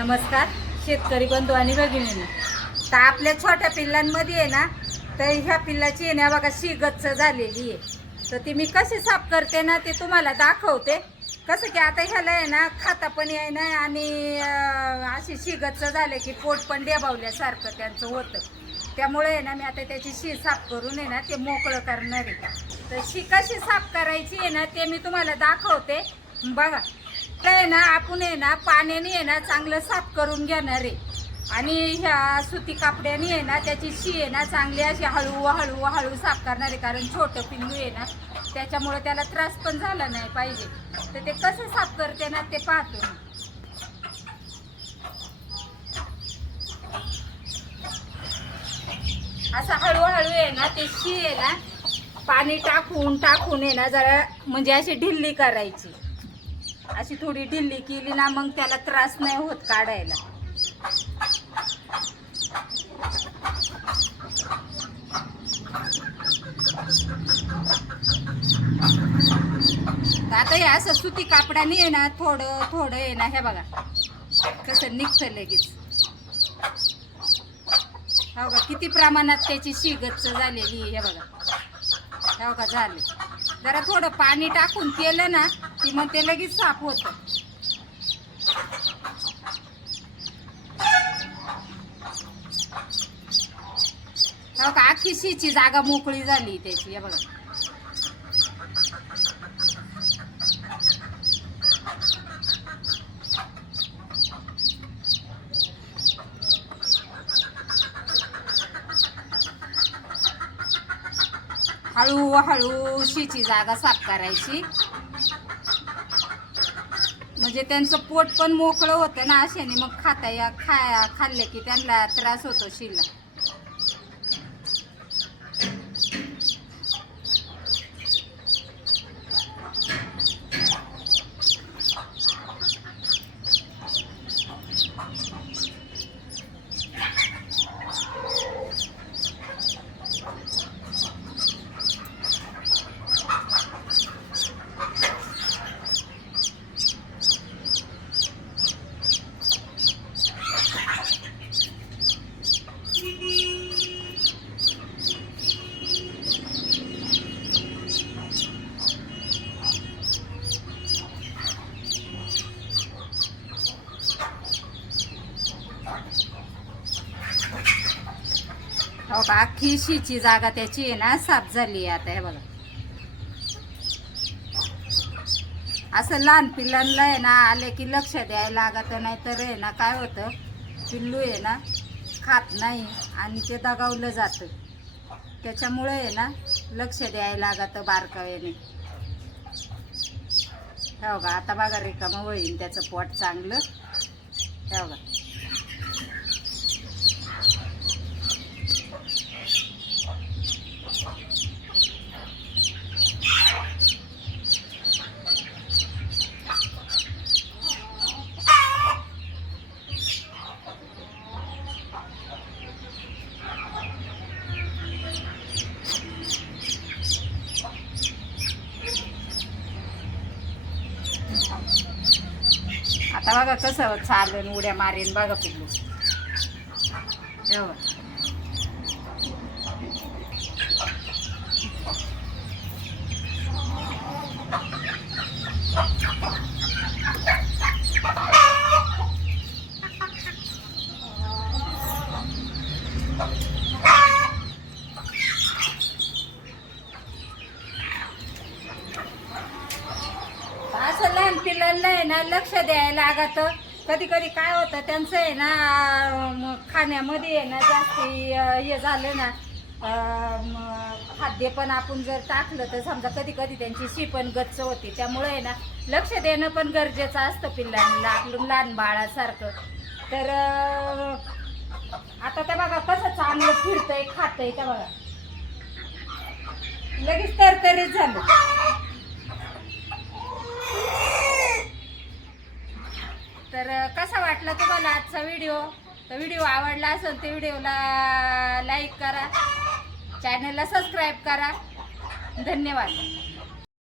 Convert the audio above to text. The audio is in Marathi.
नमस्कार. शेतकरी बंधू आणि भगिनी तर आपल्या छोट्या पिल्लांमध्ये आहे ना तर ह्या पिल्लाची आहे ना बघा शी गच्च झालेली आहे. तर ती मी कशी साफ करते ना ते तुम्हाला दाखवते. कसं की आता ह्याला आहे ना खाता पण आहे ना आणि अशी शी गच्च झाले की पोट पण डेबावल्यासारखं त्यांचं होतं. त्यामुळे आहे ना मी आता त्याची शी साफ करून आहे ना ते मोकळं करणार आहे. तर शी कशी साफ करायची आहे ना ते मी तुम्हाला दाखवते. बघा तर आहे ना आपण आहे ना पाण्याने आहे ना चांगलं साफ करून घेणार आहे. आणि ह्या सुती कापड्याने आहे ना त्याची शी आहे ना चांगली अशी हळू हळू हळू साफ करणार आहे. कारण छोटं पिल्लू आहे ना त्याच्यामुळे त्याला त्रास पण झाला नाही पाहिजे. तर ते कसं साफ करते ना ते पाहतो असं हळूहळू आहे ना ते शी आहे ना पाणी टाकून टाकून आहे ना जरा म्हणजे अशी ढिल्ली करायची. अशी थोडी ढिल्ली केली ना मग त्याला त्रास नाही होत काढायला. आता हे असं सुती कापडाने आहे ना थोडं थोडं आहे ना हे बघा. कसं निघतं लगेच. हो का? किती प्रमाणात त्याची शी गच्च झालेली आहे हे बघा. हो का झाले. जरा थोडं पाणी टाकून केलं ना की मग ते लगेच साफ होतं. हो का अख्खी शीची जागा मोकळी झाली त्याची बघा. हळूहळू शीची जागा साफ करायची. म्हणजे त्यांचं पोट पण मोकळं होतं ना अशाने मग खाता या खा खाल्ले की त्यांना त्रास होतो शिला. हो का अख्खी शीची जागा त्याची आहे ना साफ झाली आहे आता हे बघा. असं लहान पिल्लांना आहे ना आले की लक्ष द्यायला लागत नाही तर आहे ना काय होतं? पिल्लू आहे ना खात नाही आणि ते दगावलं जातं. त्याच्यामुळे आहे ना लक्ष द्यायला लागत बारकाव्याने हो का आता बघा रिकामं होईल त्याचं पोट चांगलं. हो का आता बघा कसं चालेल उड्या मारेन बघा पिल्लू हो असं त्यांना आहे ना लक्ष द्यायला लागत. कधी कधी काय होतं त्यांचं आहे ना खाण्यामध्ये आहे ना जास्ती हे झालं ना खाद्य पण आपण जर टाकलं तर समजा कधी कधी त्यांची शी पण गच्च होती. त्यामुळे आहे ना लक्ष देणं पण गरजेचं असतं पिल्लांना आपलं लहान बाळासारखं. तर आता त्या बघा कसं चांगलं फिरतंय खातंय त्या बघा. लगेच तरतरीत झालं. तर कसा वाटला तुम्हाला आजचा व्हिडिओ? तर व्हिडिओ आवडला असेल तर व्हिडिओला लाईक करा चॅनलला सबस्क्राईब करा. धन्यवाद.